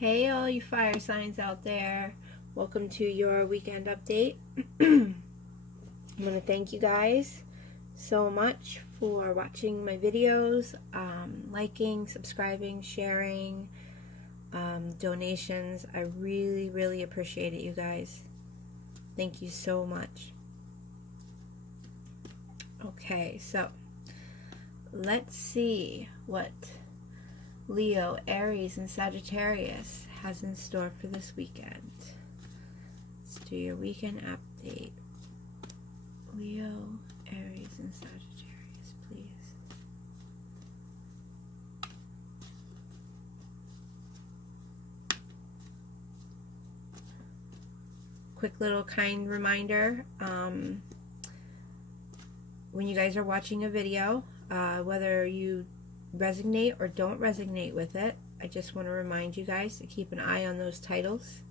Hey, all you fire signs out there. Welcome to your weekend update. I want to thank you guys so much for watching my videos, liking, subscribing, sharing, donations. I really appreciate it, you guys. Thank you so much. Okay, so let's see what Leo, Aries, and Sagittarius has in store for this weekend. Let's do your weekend update. Leo, Aries, and Sagittarius, please. Quick little kind reminder, when you guys are watching a video, whether you resonate or don't resonate with it, I just want to remind you guys to keep an eye on those titles.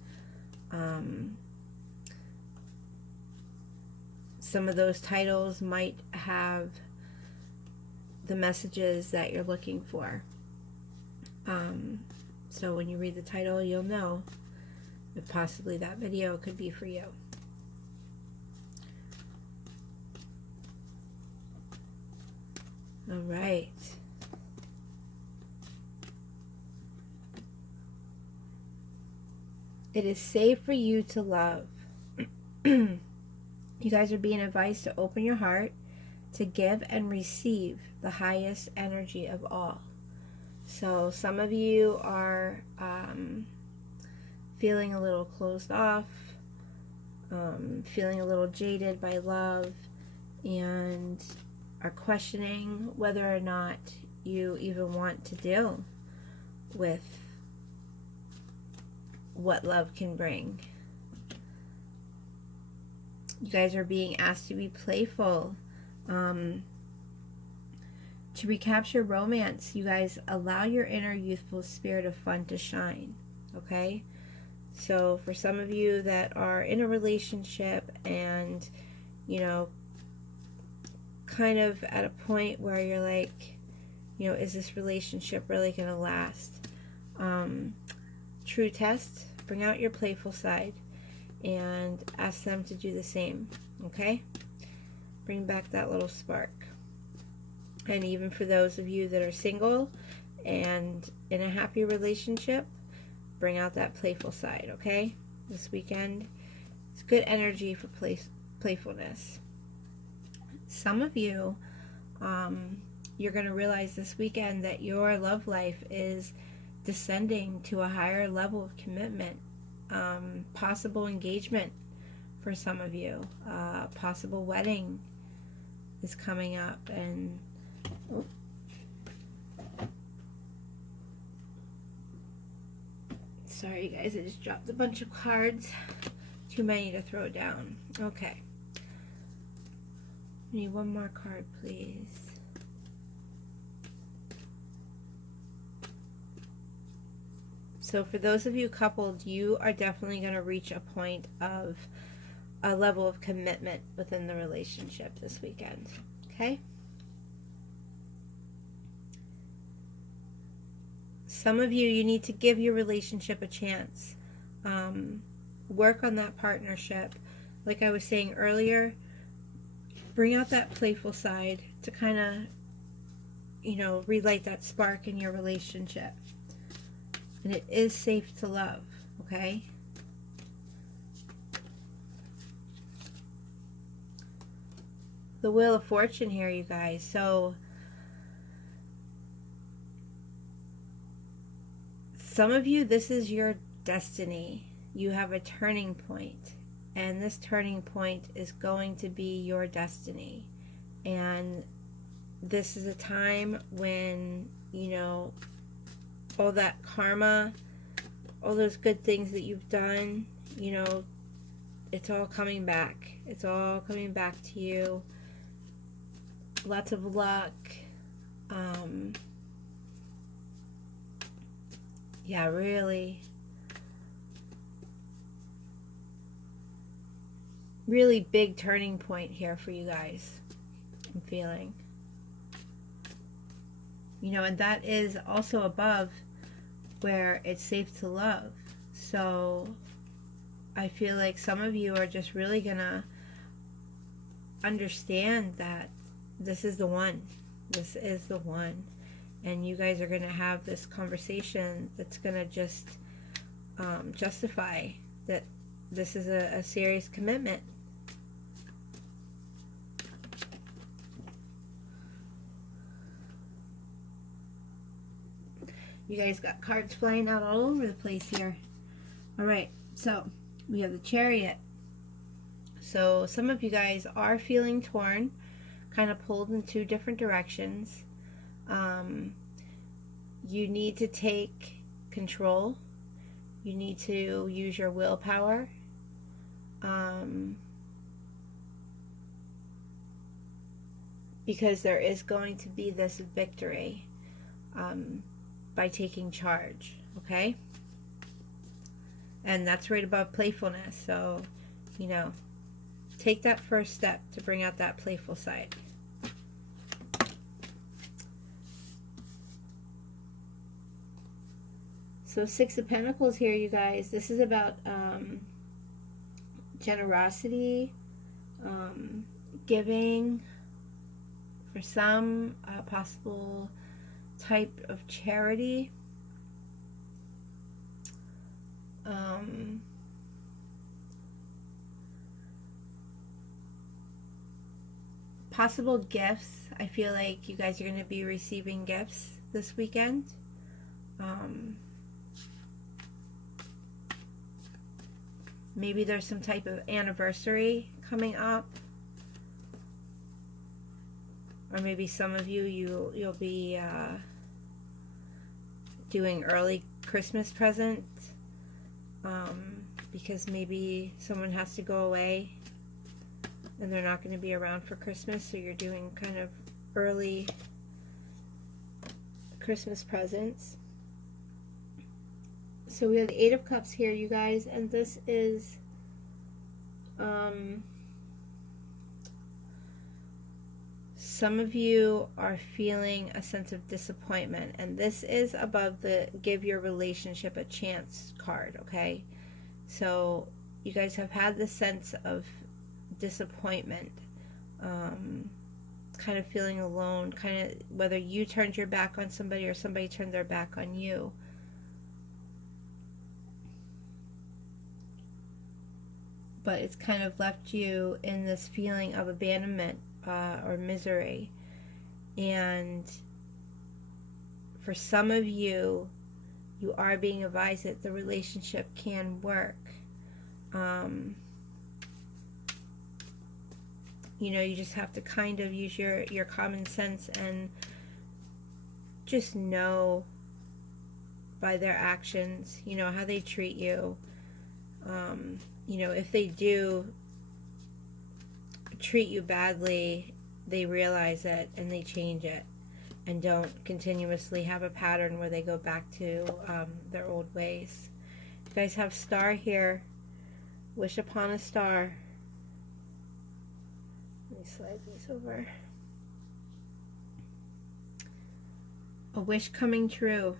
Some of those titles might have the messages that you're looking for. So when you read the title, you'll know if possibly that video could be for you. All right. It is safe for you to love. You guys are being advised to open your heart, to give and receive the highest energy of all. So some of you are feeling a little closed off, feeling a little jaded by love, and are questioning whether or not you even want to deal with what love can bring. You guys are being asked to be playful, to recapture romance. You guys allow your inner youthful spirit of fun to shine. Okay, so for some of you that are in a relationship and kind of at a point where you're like, is this relationship really gonna last? True test. Bring out your playful side and ask them to do the same. Okay, bring back that little spark. And even for those of you that are single and in a happy relationship, bring out that playful side. Okay, this weekend it's good energy for playfulness. Some of you, you're going to realize this weekend that your love life is descending to a higher level of commitment, possible engagement for some of you, possible wedding is coming up, and sorry guys, I just dropped a bunch of cards, too many to throw down. Okay, need one more card, please. So for those of you coupled, you are definitely going to reach a point of a level of commitment within the relationship this weekend. Okay? Some of you need to give your relationship a chance. Work on that partnership. Like I was saying earlier, bring out that playful side to kind of, relight that spark in your relationship. And it is safe to love, okay? The Wheel of Fortune here, you guys. So some of you, this is your destiny. You have a turning point, and this turning point is going to be your destiny. And this is a time when, all that karma, all those good things that you've done, it's all coming back. It's all coming back to you. Lots of luck. Yeah, really big turning point here for you guys, I'm feeling. And that is also above where it's safe to love. So I feel like some of you are just really gonna understand that this is the one. This is the one. And you guys are gonna have this conversation that's gonna just justify that this is a serious commitment. You guys got cards flying out all over the place here. Alright, so we have the Chariot. So some of you guys are feeling torn, kind of pulled in two different directions. You need to take control. You need to use your willpower. Because there is going to be this victory by taking charge, okay? And that's right above playfulness. So, you know, take that first step to bring out that playful side. So 6 of Pentacles here, you guys. This is about generosity, giving, for some, possible type of charity. Possible gifts. I feel like you guys are going to be receiving gifts this weekend. Maybe there's some type of anniversary coming up. Or maybe some of you, you'll be doing early Christmas presents, because maybe someone has to go away and they're not going to be around for Christmas, so you're doing kind of early Christmas presents. So we have the 8 of Cups here, you guys, and this is some of you are feeling a sense of disappointment, and this is above the give your relationship a chance card, okay? So you guys have had this sense of disappointment, kind of feeling alone, kind of whether you turned your back on somebody or somebody turned their back on you. But it's kind of left you in this feeling of abandonment or misery. And for some of you, you are being advised that the relationship can work. You know, you just have to kind of use your common sense and just know by their actions, you know, how they treat you. You know, if they do treat you badly, they realize it and they change it and don't continuously have a pattern where they go back to their old ways. You guys have Star here. Wish upon a star. Let me slide these over. A wish coming true.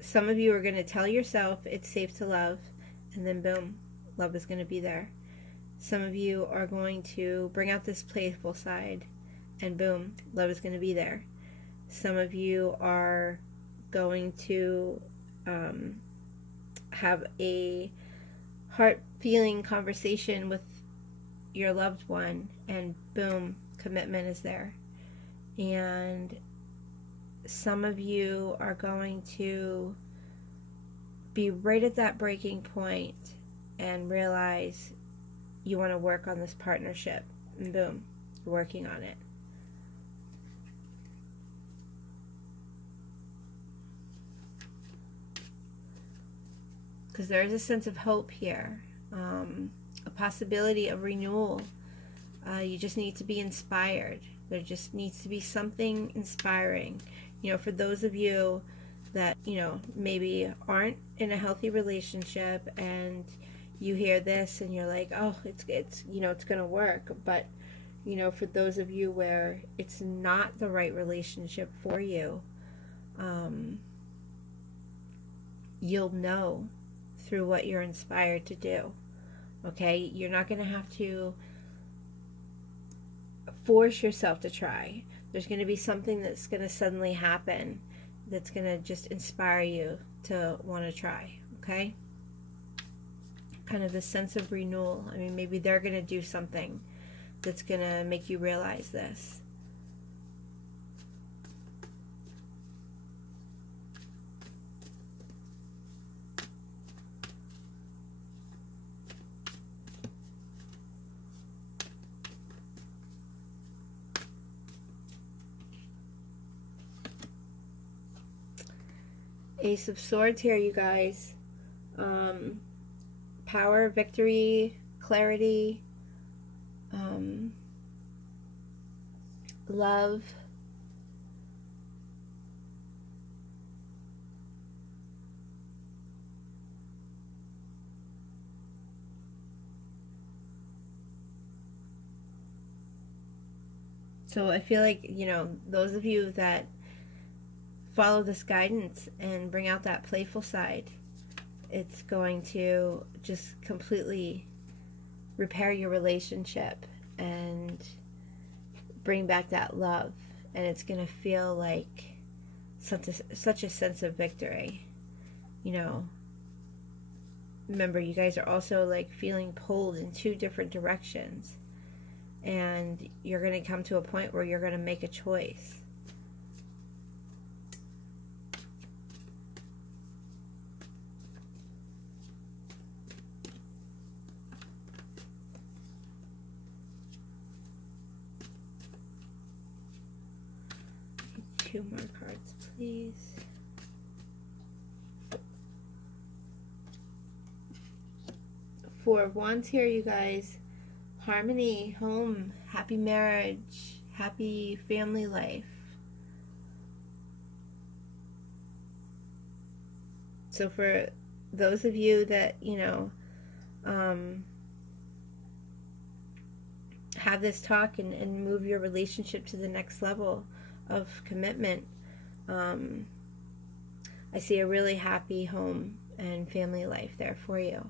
Some of you are gonna tell yourself it's safe to love, and then boom, love is gonna be there. Some of you are going to bring out this playful side, and boom, love is gonna be there. Some of you are going to have a heart-feeling conversation with your loved one, and boom, commitment is there. And some of you are going to be right at that breaking point and realize you want to work on this partnership, and boom, you're working on it. Because there is a sense of hope here, a possibility of renewal. You just need to be inspired. There just needs to be something inspiring. You know, for those of you that, you know, maybe aren't in a healthy relationship and you hear this and you're like, oh, it's you know, it's gonna work. But, you know, for those of you where it's not the right relationship for you, you'll know through what you're inspired to do. Okay? You're not going to have to force yourself to try. There's going to be something that's going to suddenly happen that's going to just inspire you to want to try. Okay? Kind of a sense of renewal. I mean, maybe they're going to do something that's going to make you realize this. Ace of Swords here, you guys. Power, victory, clarity, love. So I feel like, you know, those of you that follow this guidance and bring out that playful side, it's going to just completely repair your relationship and bring back that love. And it's going to feel like such a sense of victory. You know, remember, you guys are also like feeling pulled in two different directions. And you're going to come to a point where you're going to make a choice. Two more cards, please. Four of Wands here, you guys. Harmony, home, happy marriage, happy family life. So for those of you that, you know, have this talk and move your relationship to the next level of commitment, I see a really happy home and family life there for you.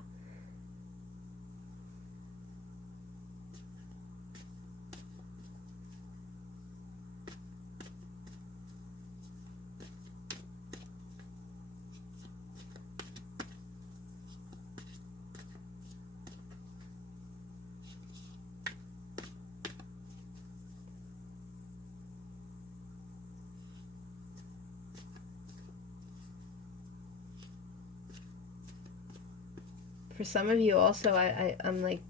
For some of you also, I'm like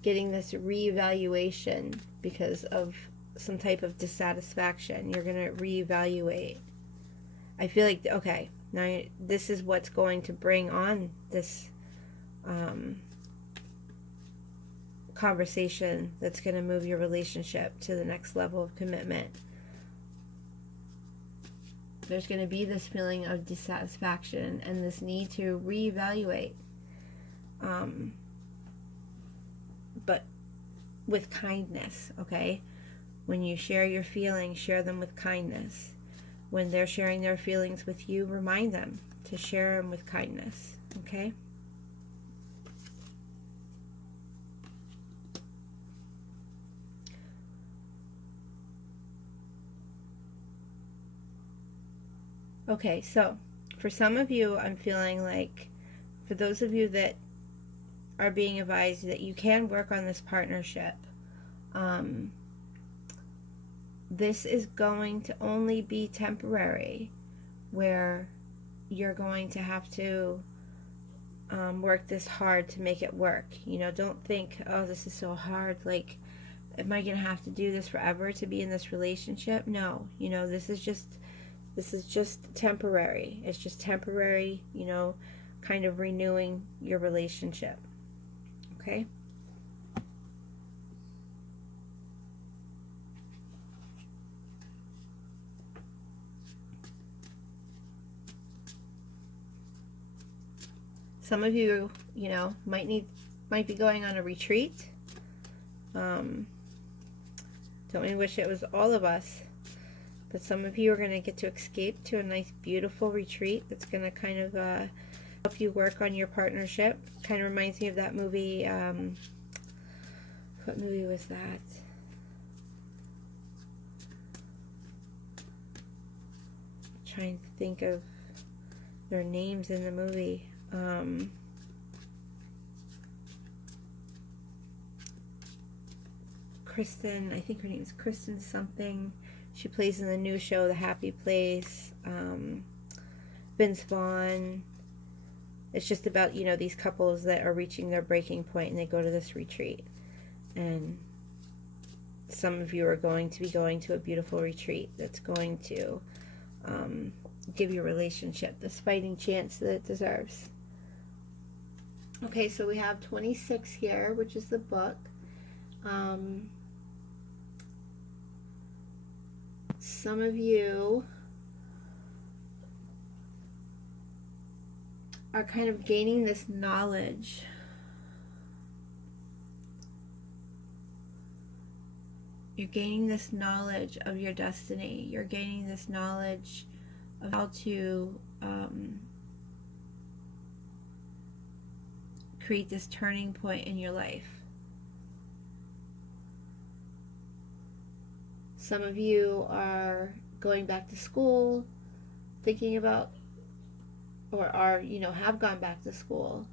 getting this reevaluation because of some type of dissatisfaction. You're going to reevaluate. I feel like, okay, now this is what's going to bring on this conversation that's going to move your relationship to the next level of commitment. There's going to be this feeling of dissatisfaction and this need to reevaluate. But with kindness, okay? When you share your feelings, share them with kindness. When they're sharing their feelings with you, remind them to share them with kindness, okay? Okay, so for some of you, I'm feeling like, for those of you that are being advised that you can work on this partnership, this is going to only be temporary, where you're going to have to work this hard to make it work. You know, don't think, oh, this is so hard, like, am I gonna have to do this forever to be in this relationship? No, you know, this is just temporary. It's just temporary, you know, kind of renewing your relationship. Okay? Some of you, you know, might be going on a retreat. Don't we wish it was all of us? But some of you are going to get to escape to a nice, beautiful retreat that's going to kind of help you work on your partnership. Kind of reminds me of that movie. What movie was that? I'm trying to think of their names in the movie. Kristen, I think her name is Kristen something. She plays in the new show, The Happy Place. Vince Vaughn. It's just about, you know, these couples that are reaching their breaking point and they go to this retreat. And some of you are going to be going to a beautiful retreat that's going to give your relationship this fighting chance that it deserves. Okay, so we have 26 here, which is the book. Some of you are kind of gaining this knowledge. You're gaining this knowledge of your destiny. You're gaining this knowledge of how to create this turning point in your life. Some of you are going back to school, thinking about, or are, you know, have gone back to school.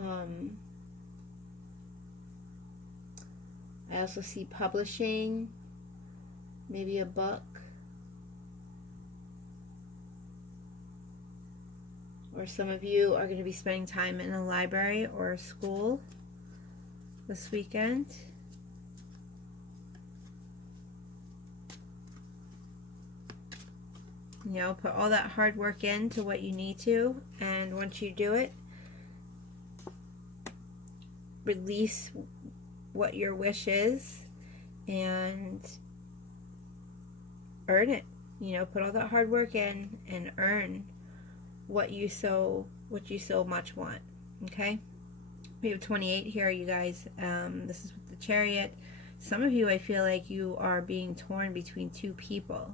I also see publishing, maybe a book, or some of you are going to be spending time in a library or a school this weekend. You know, put all that hard work into what you need to, and once you do it, release what your wish is and earn it. You know, put all that hard work in and earn what you so much want. Okay? We have 28 here, you guys. This is with the Chariot. Some of you, I feel like you are being torn between two people.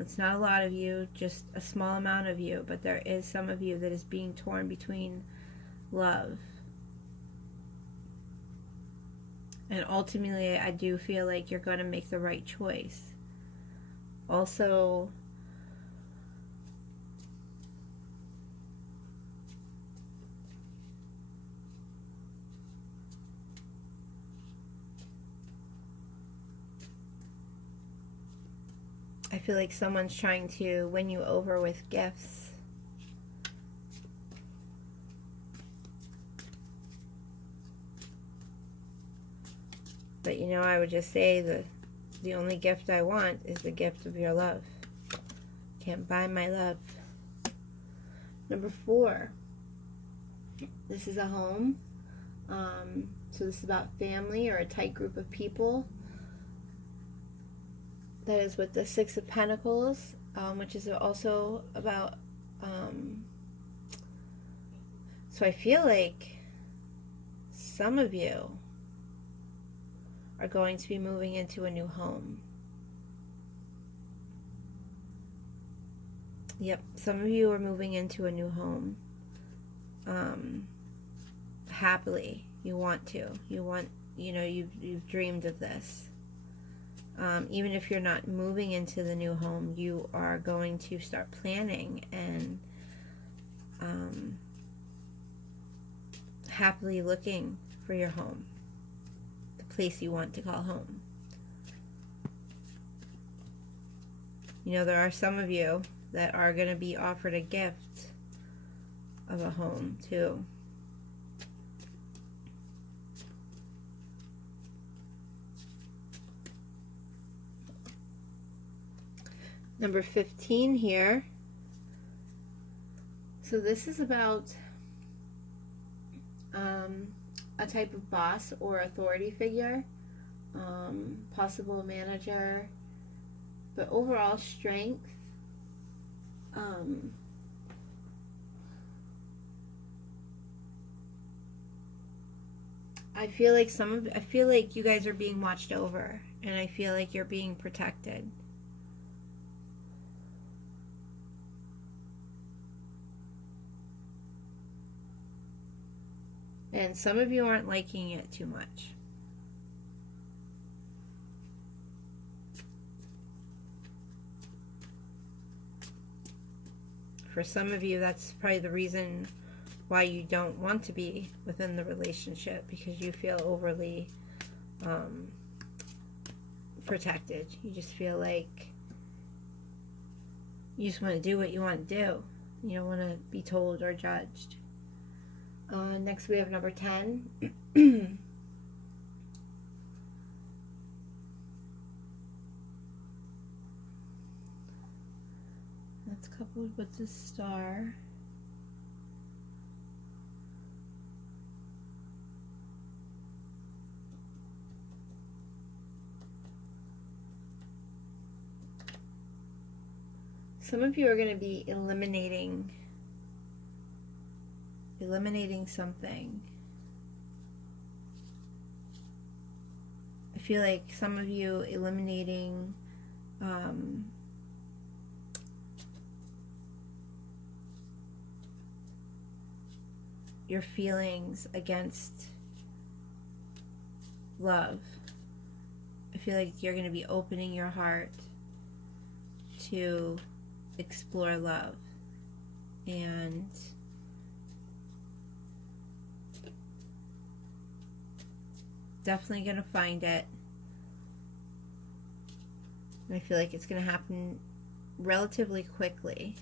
It's not a lot of you, just a small amount of you, but there is some of you that is being torn between love. And ultimately, I do feel like you're going to make the right choice. Also, I feel like someone's trying to win you over with gifts. But you know, I would just say the only gift I want is the gift of your love. Can't buy my love. Number 4. This is a home. So this is about family or a tight group of people. That is with the 6 of Pentacles, which is also about, so I feel like some of you are going to be moving into a new home. Yep, some of you are moving into a new home. Happily, you want to. You want, you know, you've dreamed of this. Even if you're not moving into the new home, you are going to start planning and happily looking for your home, the place you want to call home. You know, there are some of you that are going to be offered a gift of a home too. Number 15 here. So this is about a type of boss or authority figure, possible manager, but overall strength. I feel like you guys are being watched over, and I feel like you're being protected. And some of you aren't liking it too much. For some of you, that's probably the reason why you don't want to be within the relationship, because you feel overly protected. You just feel like you just want to do what you want to do. You don't want to be told or judged. Next we have number 10. That's coupled with the star. Some of you are going to be eliminating something. I feel like some of you eliminating your feelings against love. I feel like you're going to be opening your heart to explore love, and definitely going to find it. And I feel like it's going to happen relatively quickly.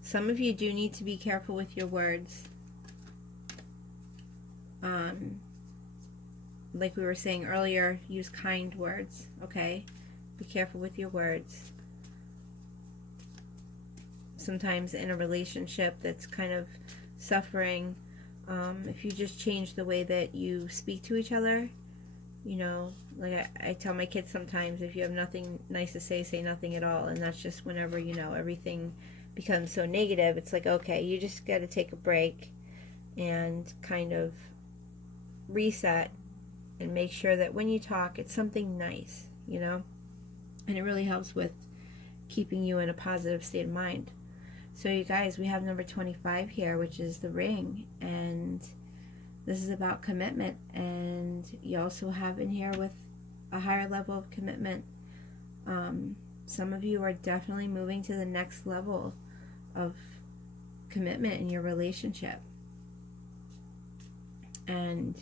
Some of you do need to be careful with your words. Like we were saying earlier, use kind words, okay? Be careful with your words. Sometimes in a relationship that's kind of suffering, if you just change the way that you speak to each other, you know, like I tell my kids sometimes, if you have nothing nice to say, say nothing at all. And that's just whenever, you know, everything becomes so negative, it's like, okay, you just got to take a break and kind of reset and make sure that when you talk, it's something nice, you know? And it really helps with keeping you in a positive state of mind. So you guys, we have number 25 here, which is the ring, and this is about commitment. And you also have in here with a higher level of commitment. Some of you are definitely moving to the next level of commitment in your relationship. And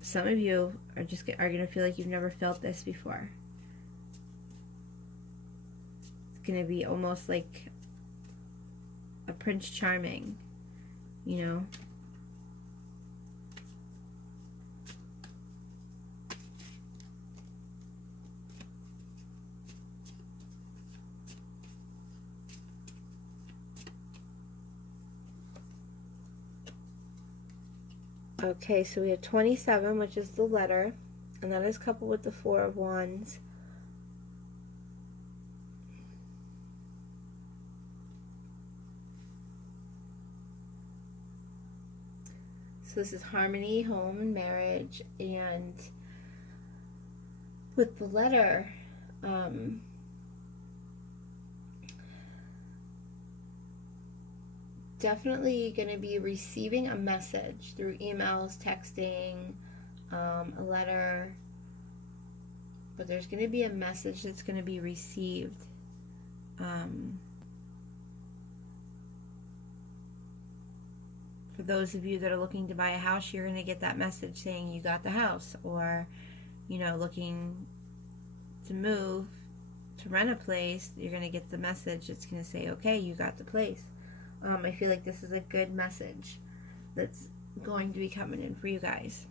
some of you are going to feel like you've never felt this before. It's going to be almost like a Prince Charming, you know? Okay, so we have 27, which is the letter, and that is coupled with the 4 of Wands. So this is harmony, home, and marriage. And with the letter, definitely going to be receiving a message through emails, texting, a letter. But there's going to be a message that's going to be received. For those of you that are looking to buy a house, you're going to get that message saying you got the house. Or, you know, looking to move, to rent a place, you're going to get the message that's going to say, okay, you got the place. I feel like this is a good message that's going to be coming in for you guys.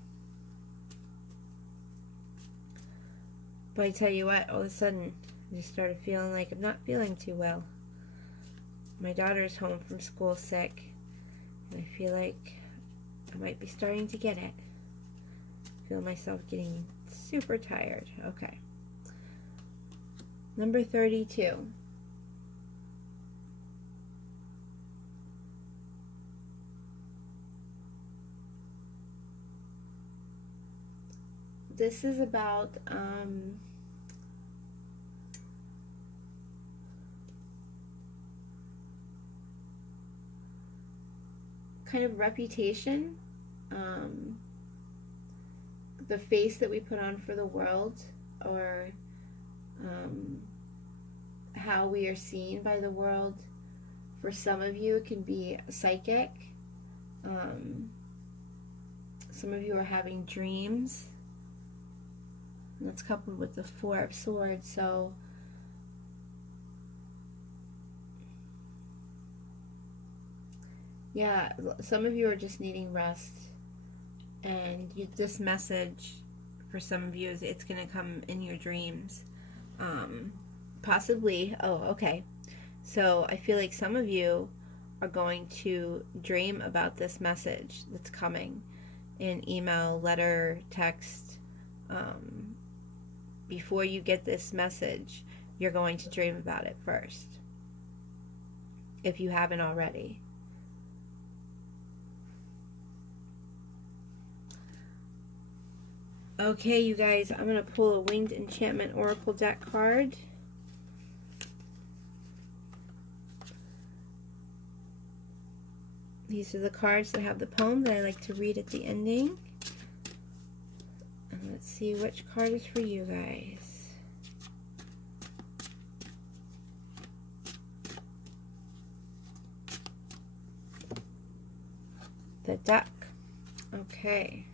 But I tell you what, all of a sudden, I just started feeling like I'm not feeling too well. My daughter's home from school sick, and I feel like I might be starting to get it. I feel myself getting super tired. Okay. Number 32. this is about kind of reputation, the face that we put on for the world, or how we are seen by the world. For some of you, it can be psychic. Some of you are having dreams. And that's coupled with the Four of Swords. So yeah, some of you are just needing rest. And this message, for some of you, is it's going to come in your dreams. Possibly, oh, okay. So I feel like some of you are going to dream about this message that's coming in email, letter, text. Before you get this message, you're going to dream about it first, if you haven't already. Okay, you guys, I'm going to pull a Winged Enchantment Oracle deck card. These are the cards that have the poem that I like to read at the ending. And let's see which card is for you guys. The Duck. Okay.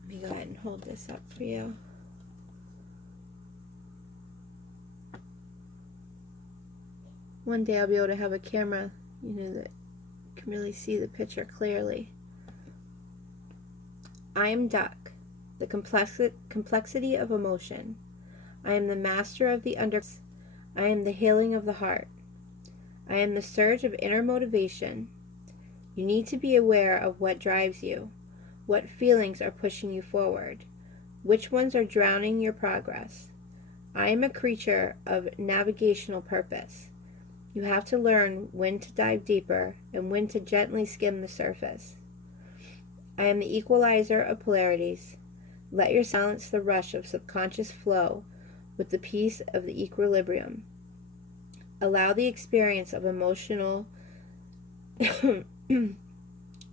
Let me go ahead and hold this up for you. One day I'll be able to have a camera, that can really see the picture clearly. I am Duck, the complexity of emotion. I am the master of the under. I am the healing of the heart. I am the surge of inner motivation. You need to be aware of what drives you, what feelings are pushing you forward, which ones are drowning your progress. I am a creature of navigational purpose. You have to learn when to dive deeper and when to gently skim the surface. I am the equalizer of polarities. Let your silence the rush of subconscious flow with the peace of the equilibrium. Allow the experience of emotional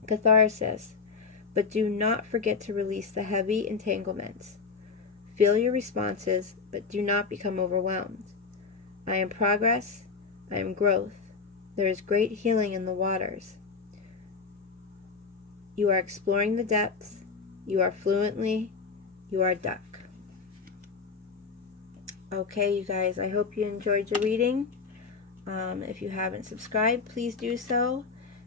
catharsis, but do not forget to release the heavy entanglements. Feel your responses, but do not become overwhelmed. I am progress. I am growth. There is great healing in the waters. You are exploring the depths. You are fluently. You are Duck. Okay, you guys, I hope you enjoyed your reading. If you haven't subscribed, please do so.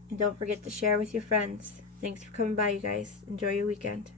And don't forget to share with your friends. Thanks for coming by, you guys. Enjoy your weekend.